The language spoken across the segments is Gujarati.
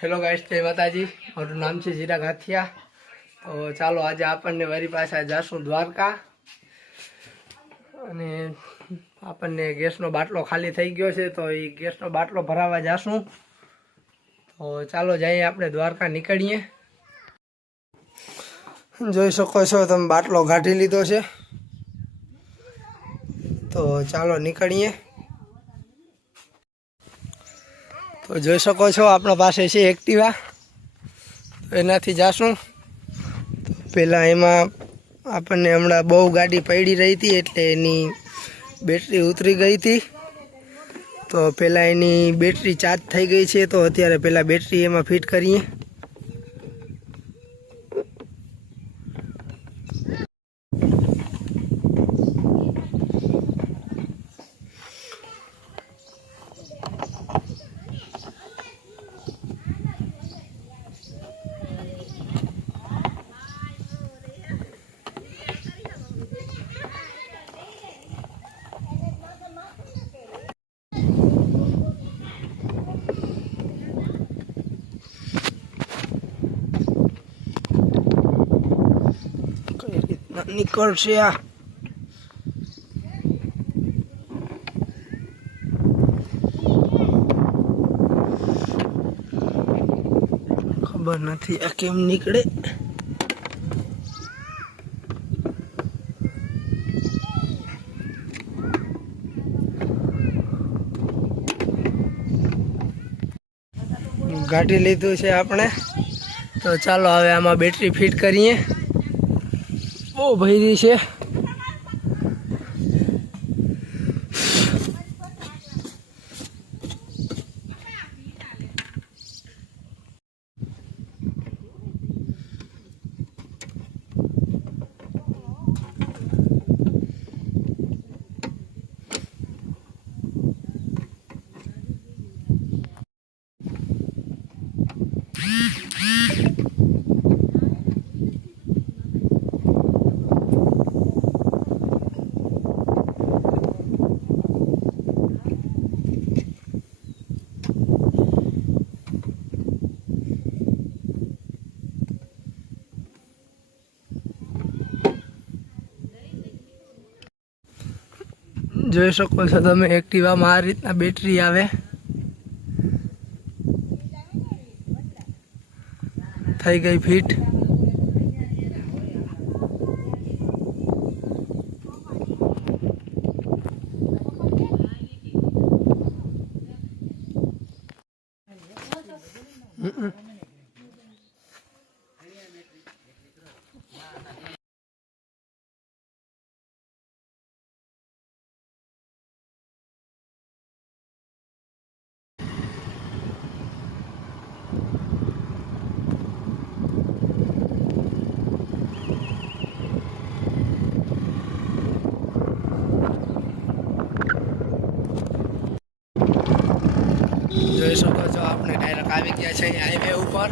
હેલો ગાઈસ, જય માતાજી। મારું નામ છે જીરા ગાથિયા। તો ચાલો આજે આપણને વરી પાછા જાશું દ્વારકા અને આપણને ગેસનો બાટલો ખાલી થઈ ગયો છે તો એ ગેસનો બાટલો ભરાવા જાશું। તો ચાલો જઈએ આપણે દ્વારકા નીકળીએ। જોઈ શકો છો તમે બાટલો કાઢી લીધો છે તો ચાલો નીકળીએ। તો જોઈ શકો છો આપણા પાસે છે એક્ટિવા, તો એનાથી જાશું। તો પહેલાં એમાં આપણને હમણાં બહુ ગાડી પડી રહી હતી એટલે એની બેટરી ઉતરી ગઈ હતી। તો પહેલાં એની બેટરી ચાર્જ થઈ ગઈ છે તો અત્યારે પહેલાં બેટરી એમાં ફિટ કરીએ। નીકળશે આ ખબર નથી આ કેમ નીકળે। ગાડી લીધું છે આપણે તો ચાલો હવે આમાં બેટરી ફિટ કરીએ। બહુ ભરી છે। જોઈ શકો છો તમે એક્ટિવામાં આ રીતના બેટરી આવે। થઈ ગઈ ફિટ। જોઈ શકો છો આપણે ડાયરેક્ટ આવી ગયા છે હાઈવે ઉપર।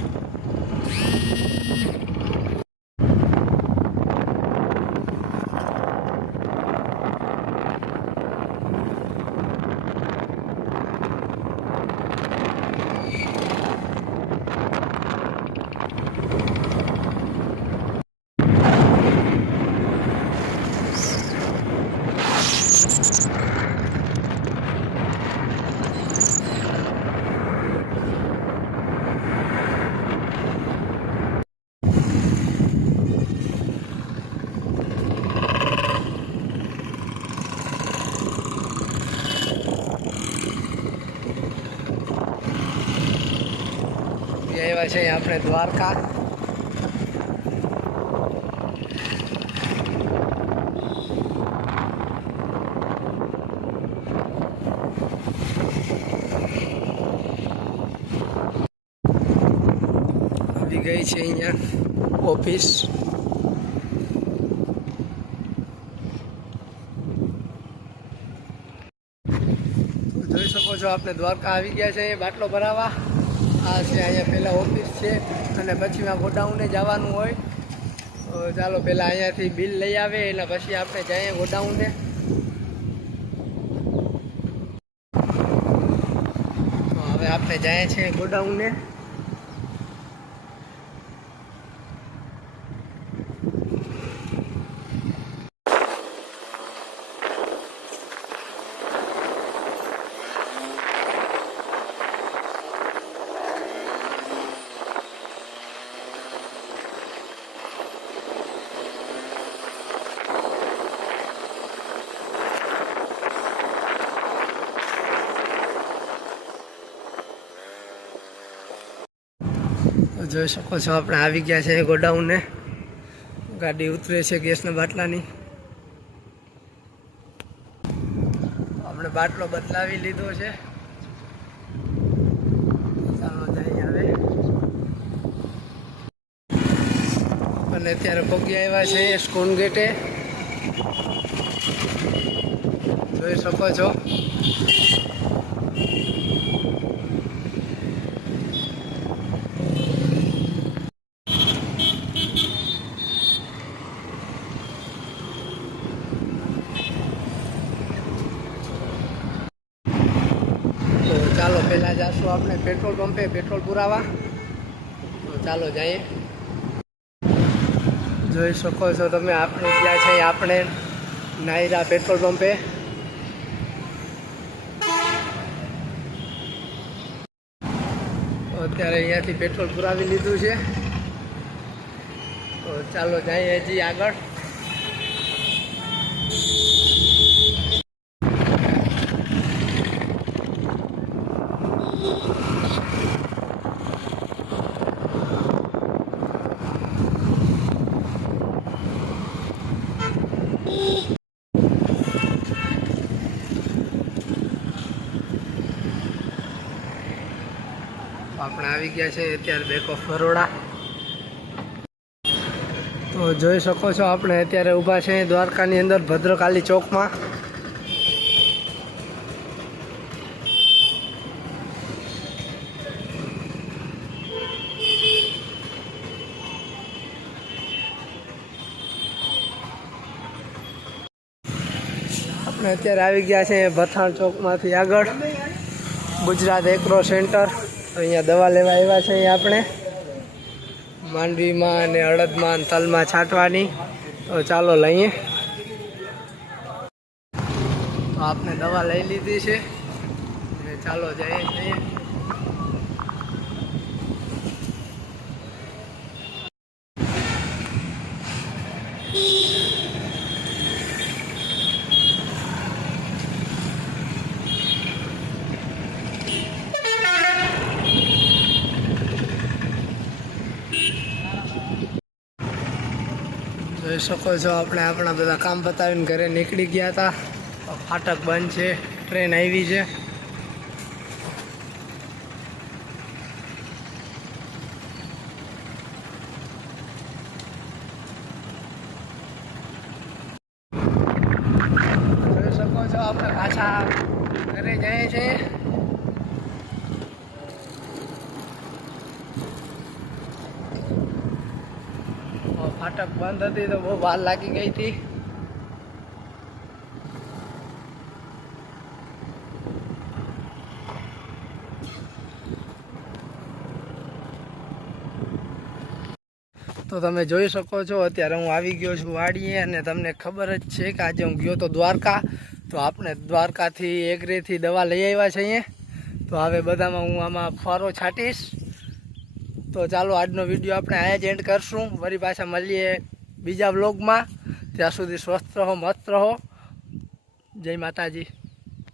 આવ્યા છે આપણે દ્વારકા। આવી ગઈ છે અહીંયા ઓફિસ। જોઈ શકો છો આપણે દ્વારકા આવી ગયા છે બાટલો ભરાવા। આ છે અહીંયા પહેલાં ઓફિસ છે અને પછીમાં ગોડાઉને જવાનું હોય। તો ચાલો પહેલાં અહીંયાથી બિલ લઈ આવે એટલે પછી આપણે જઈએ ગોડાઉને। તો હવે આપણે જઈએ છીએ ગોડાઉને। જોઈ શકો છો આપણે આવી ગયા છે ગોડાઉનને. ગાડી ઉતરે છે ગેસના બાટલાની. આપણે બાટલો બદલાવી લીધો છે. ચાલો જઈએ હવે. અને અત્યારે પગી આવ્યા છે સ્કોન ગેટે. જોઈ શકો છો. તો ચાલો પહેલાં જઈશું આપણે પેટ્રોલ પંપે પેટ્રોલ પુરાવા. તો ચાલો જઈએ. જોઈ શકો છો તમે આપણે ત્યાં છે આપણે નાયરા પેટ્રોલ પંપે. અત્યારે અહીંયાથી પેટ્રોલ પુરાવી લીધું છે. તો ચાલો જઈએ હજી આગળ. આપણે આવી ગયા છે અત્યારે બેંક ઓફ બરોડા. તો જોઈ શકો છો આપણે અત્યારે ઊભા છે દ્વારકાની અંદર ભદ્રકાલી ચોકમાં. આપણે અત્યારે આવી ગયા છે ભથાણ ચોકમાંથી આગળ ગુજરાત એગ્રો સેન્ટર. અહીંયા દવા લેવા આવ્યા છે. અહીંયા આપણે માંડવીમાં અને અડદમાં તલમાં છાંટવાની. તો ચાલો લઈએ. તો આપણે દવા લઈ લીધી છે. ચાલો જઈએ. જોઈ શકો છો આપણે આપણા બધા કામ પતાવીને ઘરે નીકળી ગયા હતા. ફાટક બંધ છે, ટ્રેન આવી છે. જોઈ શકો છો આપણે પાછા ઘરે જઈએ છીએ. ફાટક બંધ હતી તો બહુ વાર લાગી ગઈ હતી. તો તમે જોઈ શકો છો અત્યારે હું આવી ગયો છું વાડીએ. અને તમને ખબર જ છે કે આજે હું ગયો તો દ્વારકા. તો આપણે દ્વારકાથી એગ્રેથી દવા લઈ આવ્યા છે અહીંયા. તો હવે બધામાં હું આમાં ફારો છાંટીશ. તો ચાલો આજનો વિડીયો આપણે અહીંયા જ એન્ડ કરશું. વળી પાછા મળીએ બીજા વ્લોગમાં. ત્યાં સુધી સ્વસ્થ રહો, મસ્ત રહો. જય માતાજી.